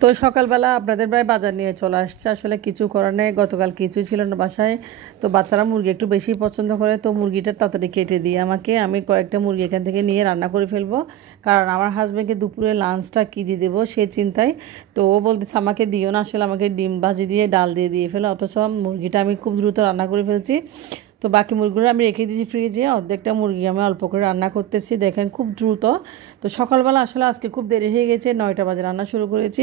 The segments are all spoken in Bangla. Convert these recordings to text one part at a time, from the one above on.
তো সকালবেলা আপনাদের প্রায় বাজার নিয়ে চলে আসছে। আসলে কিছু করার নেই, গতকাল কিছু ছিল না বাসায়। তো বাচ্চারা মুরগি একটু বেশি পছন্দ করে, তো মুরগিটা তাড়াতাড়ি কেটে দিয়ে আমাকে আমি কয়েকটা মুরগি এখান থেকে নিয়ে রান্না করে ফেলবো, কারণ আমার হাজব্যান্ডকে দুপুরে লাঞ্চটা কী দিয়ে দেবো সে চিন্তায়। তো ও বলতেছে আমাকে দিও না, আসলে আমাকে ডিম ভাজি দিয়ে ডাল দিয়ে ফেলো, অথচ মুরগিটা আমি খুব দ্রুত রান্না করে ফেলছি। তো বাকি মুরগিগুলো আমি রেখে দিয়েছি ফ্রিজে, অর্ধেকটা মুরগি আমি অল্প করে রান্না করতেছি, দেখেন খুব দ্রুত। তো সকালবেলা আসলে আজকে খুব দেরি হয়ে গেছে, 9টা বাজে রান্না শুরু করেছি।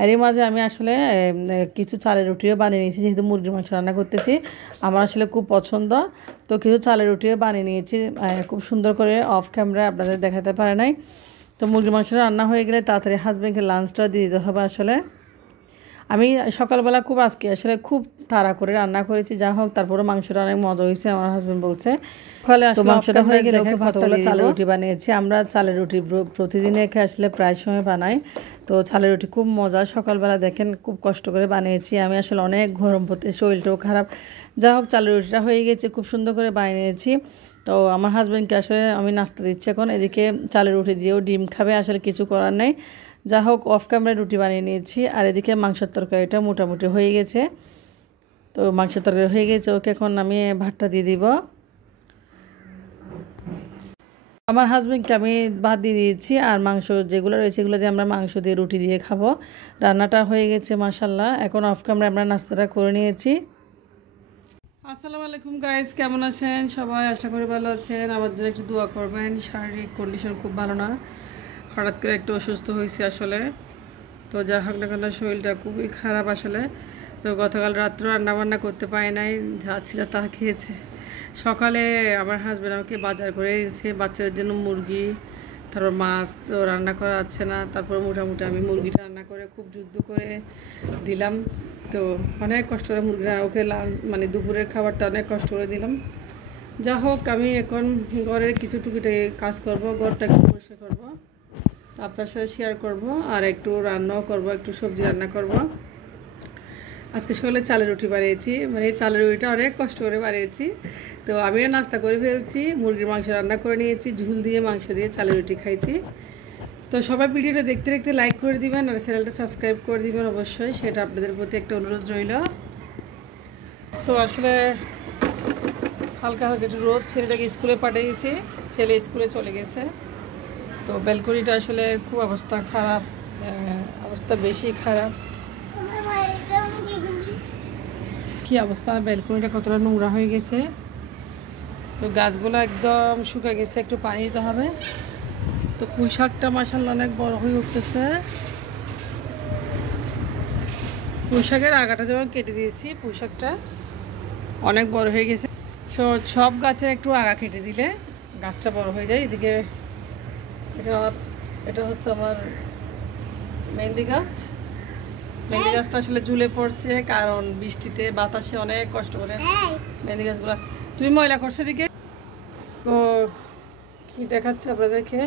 আর এই মাঝে আমি আসলে কিছু চালের রুটিও বানিয়ে নিয়েছি, যেহেতু মুরগির মাংস রান্না করতেছি, আমার আসলে খুব পছন্দ। তো কিছু চালের রুটিও বানিয়ে নিয়েছি খুব সুন্দর করে, অফ ক্যামেরায় আপনাদের দেখাতে পারে নাই। তো মুরগির মাংসটা রান্না হয়ে গেলে তাড়াতাড়ি হাজব্যান্ডকে লাঞ্চটা দিয়ে দিতে হবে। আসলে আমি সকালবেলা খুব আজকে আসলে খুব তাড়া করে রান্না করেছি, যা হোক তারপরে মাংসটা অনেক মজা হয়েছে, আমার হাজব্যান্ড বলছে। ফলে আসলে মাংসটা হয়ে গেলে কতগুলো চালের রুটি বানিয়েছি। আমরা চালের রুটি প্রতিদিনে খেয়ে আসলে প্রায় সময় বানাই। তো চালের রুটি খুব মজা, সকালবেলা দেখেন খুব কষ্ট করে বানিয়েছি আমি, আসলে অনেক গরম পড়তে, শরীরটাও খারাপ। যা হোক চালের রুটিটা হয়ে গেছে, খুব সুন্দর করে বানিয়েছি। তো আমার হাজব্যান্ডকে আসলে আমি নাস্তা দিচ্ছি এখন, এদিকে চালের রুটি দিয়েও ডিম খাবে, আসলে কিছু করার নেই। যা হোক অফ ক্যামেরায় রুটি বানিয়ে নিয়েছি, আর এদিকে মাংসের তরকারিটা মোটামুটি হয়ে গেছে। তো মাংসের তরকারি হয়ে গেছে, ওকে এখন আমি ভাতটা দিয়ে দিব। আমার হাজব্যান্ডকে আমি ভাত দিয়ে দিয়েছি, আর মাংস যেগুলো রয়েছে এগুলো দিয়ে আমরা মাংস দিয়ে রুটি দিয়ে খাবো। রান্নাটা হয়ে গেছে মাশাল্লাহ। এখন অফ ক্যামেরায় আমরা নাস্তাটা করে নিয়েছি। আসসালামু আলাইকুম গাইস, কেমন আছেন সবাই? আশা করি ভালো আছেন। আমার জন্য একটু দোয়া করবেন, শারীরিক কন্ডিশন খুব ভালো না, হঠাৎ করে একটু অসুস্থ হয়েছি আসলে। তো যা হোক না কেন শরীরটা খুবই খারাপ আসলে। তো গতকাল রাত্রে রান্নাবান্না করতে পারি নাই, যা ছিল তা খেয়েছে। সকালে আমার হাজব্যান্ড আমাকে বাজার করে এনেছে বাচ্চাদের জন্য মুরগি, তারপর মাছ তো রান্না করা যাচ্ছে না, তারপর মোটামুটি আমি মুরগিটা রান্না করে খুব যুদ্ধ করে দিলাম। তো অনেক কষ্ট করে মুরগিটা ওকে মানে দুপুরের খাবারটা অনেক কষ্ট করে দিলাম। যা হোক আমি এখন ঘরের কিছু টুকিটাকি কাজ করব, ঘরটা একটু পরিষ্কার করবো, আপনার সাথে শেয়ার করব, আর একটু রান্নাও করব, একটু সবজি রান্না করব। আজকে সকালে চালের রুটি বানিয়েছি, মানে এই চালের রুটিটা অনেক কষ্ট করে বানিয়েছি। তো আমিও নাস্তা করে ফেলছি, মুরগির মাংস রান্না করে নিয়েছি, ঝুল দিয়ে মাংস দিয়ে চালের রুটি খাইছি। তো সবাই ভিডিওটা দেখতে দেখতে লাইক করে দিবেন, আর চ্যানেলটা সাবস্ক্রাইব করে দিবেন অবশ্যই, সেটা আপনাদের প্রতি একটা অনুরোধ রইল। তো আসলে হালকা হালকা একটু রোদ, ছেলেটাকে স্কুলে পাঠিয়েছি, ছেলে স্কুলে চলে গেছে। তো ব্যালকনিটা আসলে খুব অবস্থা খারাপ, অবস্থা বেশি খারাপ। কি অবস্থা, ব্যালকনিটা কতটা নোংরা হয়ে গেছে। তো গাছগুলো একদম শুকিয়ে গেছে, একটু পানি দিতে হবে। তো পুঁই শাকটা মাশাআল্লাহ অনেক বড় হয়ে উঠতেছে। পুঁই শাকের আগাটা যখন কেটে দিয়েছি, পুঁই শাকটা অনেক বড় হয়ে গেছে। সব গাছে একটু আগা কেটে দিলে গাছটা বড় হয়ে যায়। এদিকে এটা হচ্ছে আমার মেহেন্দি গাছ। মেহেন্দি গাছটা আসলে ঝুলে পড়ছে, কারণ বৃষ্টিতে বাতাসে অনেক কষ্ট করে মেহেন্দি গাছগুলো। তুমি ময়লা করছো দিকে। তো কি দেখাচ্ছে আপনাদেরকে,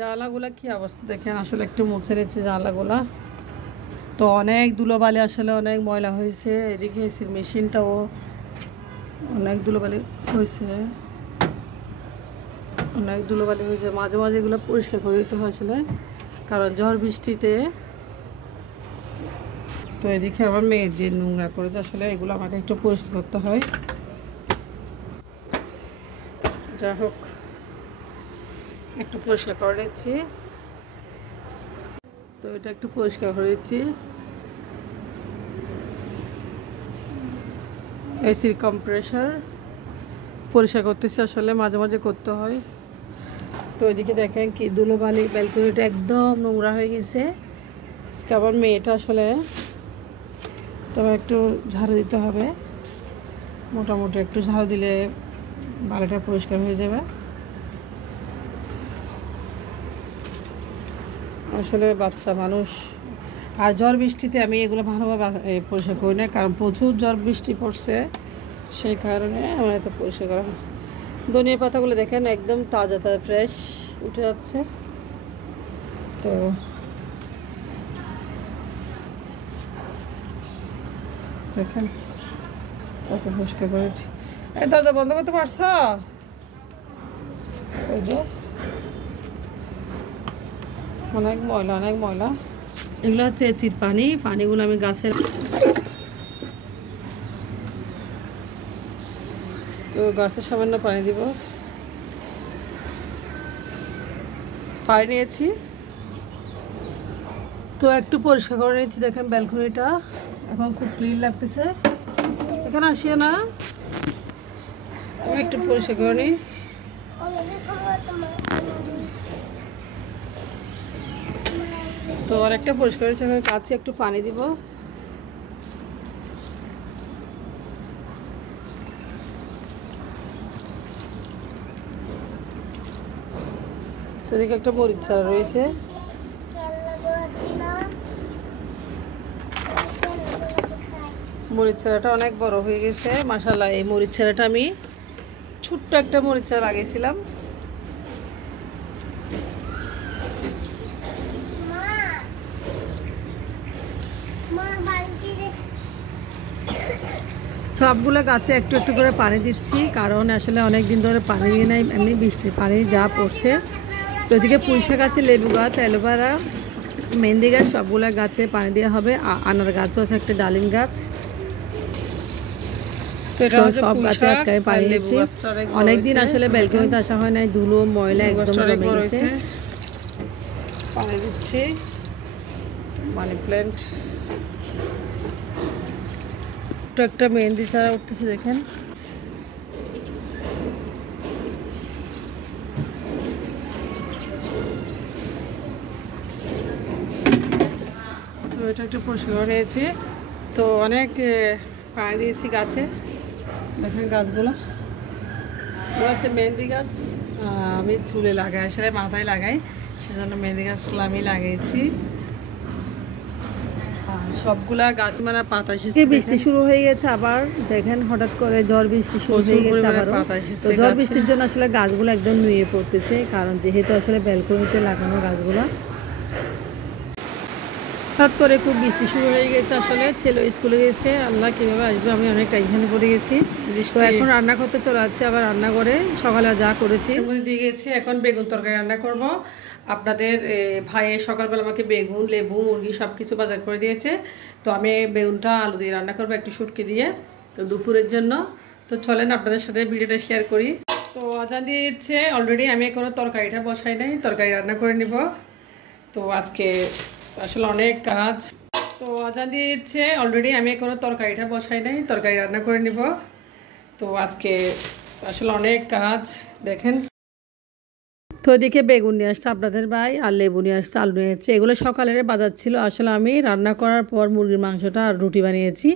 জানলাগুলা কি অবস্থা দেখেন, আসলে একটু মুছে নিচ্ছে জানলাগুলা। তো অনেক ধুলোবালি, আসলে অনেক ময়লা হয়েছে। এদিকে এসির মেশিনটাও অনেক ধুলোবালি হয়েছে, অনেক ধুলোবালি হয়েছে। মাঝে মাঝে এগুলো পরিষ্কার করে দিতে হয় আসলে, কারণ ঝড় বৃষ্টিতে। তো এদিকে আমার মেয়ে যে নোংরা করেছে, আসলে এগুলো আমাকে একটু পরিষ্কার করতে হয়। যা হোক একটু পরিষ্কার করে নিচ্ছি। তো এটা একটু পরিষ্কার করে দিচ্ছি। এসির কম্প্রেসার পরিষ্কার করতেছি, আসলে মাঝে মাঝে করতে হয়। তো এদিকে দেখেন কি ধুলোবালি, ব্যালকনিটা একদম নোংরা হয়ে গেছে। আজকে আবার মেয়েটা আসলে তবে একটু ঝাড়ু দিতে হবে, মোটামুটি একটু ঝাড়ু দিলে বালিটা পরিষ্কার হয়ে যাবে। আসলে বাচ্চা মানুষ, আর ঝড় বৃষ্টিতে আমি এগুলো ভালোভাবে পরিষ্কার করি না, কারণ প্রচুর ঝড় বৃষ্টি পড়ছে, সেই কারণে আমার এত পরিষ্কার করা। ধনিয়া পাতাগুলো দেখেন একদম তাজা তাজা ফ্রেশ উঠে যাচ্ছে। তো দেখেন কত পরিষ্কার করেছি। এই দরজা বন্ধ করতে পারছো? ওই যে অনেক ময়লা, অনেক ময়লা। এগুলো হচ্ছে এচির পানি, পানিগুলো আমি গাছের, তো গাছের সামান্য পানি দিব। পানি নিয়েছি, তো একটু পরিষ্কার করে নিয়েছি। দেখেন ব্যালকনিটা এখন খুব ক্লিন লাগতেছে। এখানে আসিও না, আমি একটু পরিষ্কার করে নিই। তো আর একটা পরিষ্কার কাছে একটু পানি দিব। তো এদিকে একটা মরিচ চারা রয়েছে। মরিচ চারাটা অনেক বড় হয়ে গেছে মাশাআল্লাহ। এই মরিচ চারাটা আমি ছোট্ট একটা মরিচ চারা লাগিয়েছিলাম। সবগুলো গাছে একটু একটু করে পানি দিচ্ছি, কারণ আসলে অনেক দিন ধরে পানি দিয়ে নাই, এমনি বৃষ্টির পানি যা পড়ছে। তো এদিকে পুঁইশাক গাছে, লেবু গাছ, অ্যালোভেরা, মেহেন্দি গাছ, সবগুলো গাছে পানি দেওয়া হবে। আনার গাছও আছে, একটা ডালিম গাছ। তো এটা সব গাছে আজকে আমি পানি দিচ্ছি। অনেকদিন আসলে ব্যালকনিতে আসা হয় নাই, ধুলো ময়লা একদম জমে গেছে। পানি দিচ্ছি। মানি প্ল্যান্ট, একটা মেহেন্দি চারা উঠতেছে দেখেন। তো এটা একটু পরিষ্কার হয়েছে। তো অনেক পানি দিয়েছি গাছে, দেখেন গাছগুলো। এগুলো হচ্ছে মেহেন্দি গাছ, আমি চুলে লাগাই, আসলে মাথায় লাগাই, সেজন্য মেহেন্দি গাছগুলো আমি লাগিয়েছি। সবগুলা গাছ মানে পাতা এসেছে। বৃষ্টি শুরু হয়ে গেছে আবার, দেখেন হঠাৎ করে ঝড় বৃষ্টি শুরু হয়ে গেছে আবার। তো ঝড় বৃষ্টির জন্য আসলে গাছগুলো একদম নুয়ে পড়তেছে, কারণ যেহেতু আসলে ব্যালকনিতে লাগানো গাছগুলো। হঠাৎ করে খুব বৃষ্টি শুরু হয়ে গেছে, আসলে ছেলে স্কুলে গেছে, আল্লাহ কীভাবে আসবে আমি অনেক টেনশনে পড়ে গেছি। তো এখন রান্না করতে চলে যাচ্ছে, আবার রান্না করে সকালে যা করেছি দিয়ে গেছি। এখন বেগুন তরকারি রান্না করব। আপনাদের ভাইয়ের সকালবেলা আমাকে বেগুন, লেবু, মুরগি সব কিছু বাজার করে দিয়েছে। তো আমি বেগুনটা আলু দিয়ে রান্না করবো, একটু শুটকি দিয়ে, তো দুপুরের জন্য। তো চলেন আপনাদের সাথে ভিডিওটা শেয়ার করি। তো আজান দিয়ে দিচ্ছে অলরেডি, আমি এখনো তরকারিটা বসাই নাই, তরকারি রান্না করে নিব। তো আজকে আসলে অনেক কাজ। তো আজান দিয়ে দিচ্ছে অলরেডি, আমি এখনো তরকারিটা বসাই নাই, তরকারি রান্না করে নিব। তো আজকে আসলে অনেক কাজ দেখেন। তো এদিকে বেগুন নিয়ে আসছে আপনাদের ভাই, আর লেবু নিয়ে আসছে, আলু নিয়ে আসছে। এগুলো সকালের বাজার ছিল। আসলে আমি রান্না করার পর মুরগির মাংসটা আর রুটি বানিয়েছি।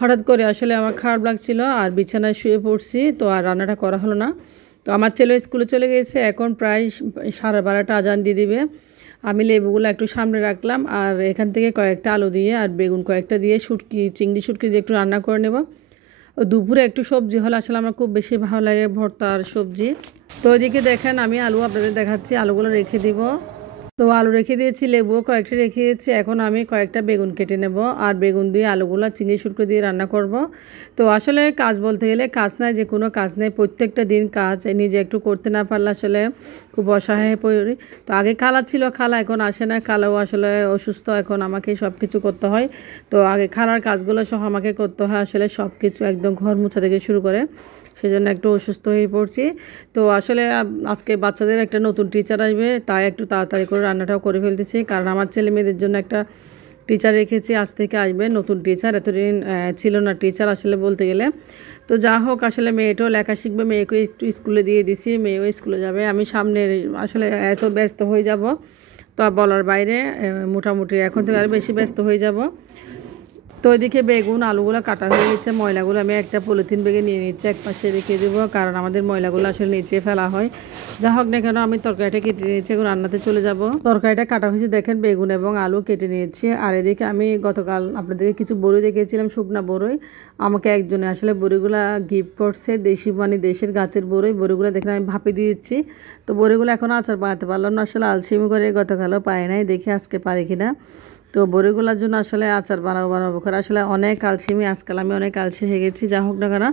হঠাৎ করে আসলে আমার খারাপ লাগছিল, আর বিছানায় শুয়ে পড়ছি, তো আর রান্নাটা করা হলো না। তো আমার ছেলে স্কুলে চলে গেছে, এখন প্রায় 12:30 আজান দিয়ে দিবে। আমি লেবুগুলো একটু সামনে রাখলাম, আর এখান থেকে কয়েকটা আলু দিয়ে আর বেগুন কয়েকটা দিয়ে শুটকি, চিংড়ি শুটকি দিয়ে একটু রান্না করে নেব। দুপুরে একটু সবজি হলে আসলে আমার খুব বেশি ভালো লাগে, ভর্তা আর সবজি। তো ওইদিকে দেখেন আমি আলু আপনাদের দেখাচ্ছি, আলুগুলো রেখে দিব। তো আলু রেখে দিয়েছি, লেবুও কয়েকটা রেখে দিয়েছি। এখন আমি কয়েকটা বেগুন কেটে নেব, আর বেগুন দিয়ে আলুগুলো চিংড়ি শুটকি দিয়ে রান্না করব। তো আসলে কাজ বলতে গেলে কাজ নাই, যে কোনো কাজ নেই, প্রত্যেকটা দিন কাজ নিজে একটু করতে না পারলে আসলে খুব অসহায় পড়ি। তো আগে খালা ছিল, খালা এখন আসে না, খালাও আসলে অসুস্থ, এখন আমাকে সব কিছু করতে হয়। তো আগে খালার কাজগুলো সহ আমাকে করতে হয়, আসলে সব কিছু একদম ঘর মোছা থেকে শুরু করে, সেজন্য একটু অসুস্থ হয়ে পড়ছি। তো আসলে আজকে বাচ্চাদের একটা নতুন টিচার আসবে, তাই একটু তাড়াতাড়ি করে রান্নাটাও করে ফেলতেছি, কারণ আমার ছেলে মেয়েদের জন্য একটা টিচার রেখেছি, আজ থেকে আসবে নতুন টিচার, এতদিন ছিল না টিচার আসলে বলতে গেলে। তো যা হোক, আসলে মেয়েটাও লেখা শিখবে, মেয়েকে একটু স্কুলে দিয়ে দিছি, মেয়েও স্কুলে যাবে। আমি সামনে আসলে এত ব্যস্ত হয়ে যাব, তো বলার বাইরে, মোটামুটি এখন থেকে আরও বেশি ব্যস্ত হয়ে যাব। তো ওইদিকে বেগুন আলুগুলো কাটা হয়ে গেছে, ময়লাগুলো আমি একটা পলিথিন ব্যাগে নিয়ে নিচ্ছি, এক পাশে রেখে দেবো, কারণ আমাদের ময়লাগুলো আসলে নিচে ফেলা হয়। যা হোক না কেন, আমি তরকারিটা কেটে নিয়েছি, এখন রান্নাতে চলে যাব। তরকারিটা কাটা হয়েছে দেখেন, বেগুন এবং আলু কেটে নিয়েছি। আর এদিকে আমি গতকাল আপনাদেরকে কিছু বড়ি দেখিয়েছিলাম, শুকনা বড়ই। আমাকে একজনে আসলে বড়িগুলো গিফট করছে, দেশি মানে দেশের গাছের বড়ই। বড়িগুলো দেখেন আমি ভাপে দিয়েছি। তো বড়িগুলো এখন আচার বানাতে পারলাম না, আসলে আলসেমি করে গতকালও পাই নাই, দেখি আজকে পারি কিনা। তো তো বড়িগুলোর জন্য আসলে আচার বানাবো করে আসলে অনেক আলসেমি, আজকাল আমি অনেক আলসে হয়ে গেছি। যা হোক না কেন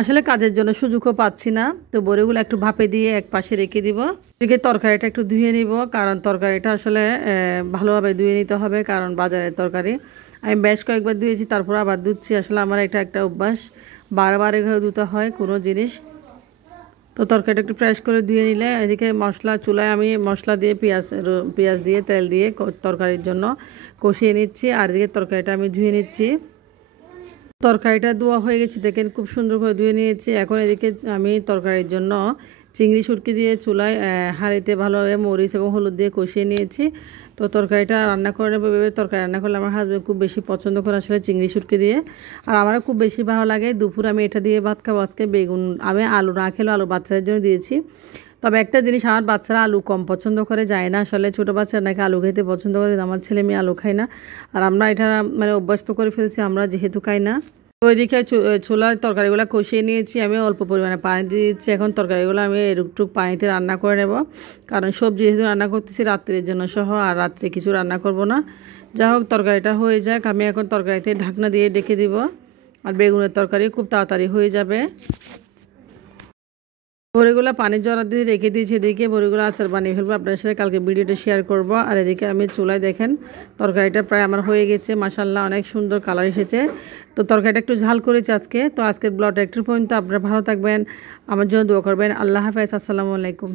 আসলে কাজের জন্য সুযোগও পাচ্ছি না। তো বড়িগুলো একটু ভাপে দিয়ে এক পাশে রেখে দিব। এদিকে তরকারিটা একটু ধুয়ে নিব, কারণ তরকারিটা আসলে ভালোভাবে ধুয়ে নিতে হবে, কারণ বাজারের তরকারি আমি বেশ কয়েকবার ধুয়েছি, তারপর আবার ধুচ্ছি। আসলে আমার এটা একটা অভ্যাস, বারবার এভাবে ধুতে হয় কোনো জিনিস। তো তরকারিটা একটু ফ্রেশ করে ধুয়ে নিলে এদিকে মশলা চুলায় আমি মশলা দিয়ে পেঁয়াজ দিয়ে তেল দিয়ে তরকারির জন্য কষিয়ে নিচ্ছি, আর এদিকে তরকারিটা আমি ধুয়ে নিচ্ছি। তরকারিটা ধোয়া হয়ে গেছে, দেখেন খুব সুন্দর করে ধুয়ে নিয়েছি। এখন এদিকে আমি তরকারির জন্য চিংড়ি শুটকি দিয়ে চুলায় হাঁড়িতে ভালোভাবে মরিচ এবং হলুদ দিয়ে কষিয়ে নিয়েছি। তো তরকারিটা রান্না করে নেবো। তরকারি রান্না করলে আমার হাজব্যান্ড খুব বেশি পছন্দ করে আসলে চিংড়ি শুটকি দিয়ে, আর আমারও খুব বেশি ভালো লাগে। দুপুর আমি এটা দিয়ে ভাত খাবো আজকে। বেগুন আমি আলু না খেলেও আলু বাচ্চাদের জন্য দিয়েছি। তবে একটা জিনিস, আমার বাচ্চারা আলু কম পছন্দ করে, যায় না আসলে ছোটো বাচ্চারা নাকি আলু খেতে পছন্দ করে, আমার ছেলে মেয়ে আলু খায় না। আর আমরা এটা মানে অভ্যস্ত করে ফেলছি, আমরা যেহেতু খাই না। তো ওইদিকে ছোলার তরকারিগুলো কষিয়ে নিয়েছি, আমি অল্প পরিমাণে পানি দিয়ে দিচ্ছি। এখন তরকারিগুলো আমি এরকটুক পানিতে রান্না করে নেব, কারণ সবজি যেহেতু রান্না করতেছি রাত্রের জন্য সহ, আর রাত্রে কিছু রান্না করব না। যা হোক তরকারিটা হয়ে যাক, আমি এখন তরকারিতে ঢাকনা দিয়ে ডেকে দিব, আর বেগুনের তরকারি খুব তাড়াতাড়ি হয়ে যাবে। বড়িগুলো পানির জড়া দিয়ে রেখে দিয়েছি, এদিকে বড়িগুলো আচার বানিয়ে ফেলবো, আপনার সাথে কালকে ভিডিওটা শেয়ার করব। আর এদিকে আমি চুলায় দেখেন তরকারিটা প্রায় আমার হয়ে গেছে, মাশাআল্লাহ অনেক সুন্দর কালার এসেছে। তো তরকারিটা একটু ঝাল করেছি আজকে। তো আজকের ব্লগটা একটু পর্যন্ত, আপনারা ভালো থাকবেন, আমার জন্য দোয়া করবেন। আল্লাহ হাফেজ, আসসালামু আলাইকুম।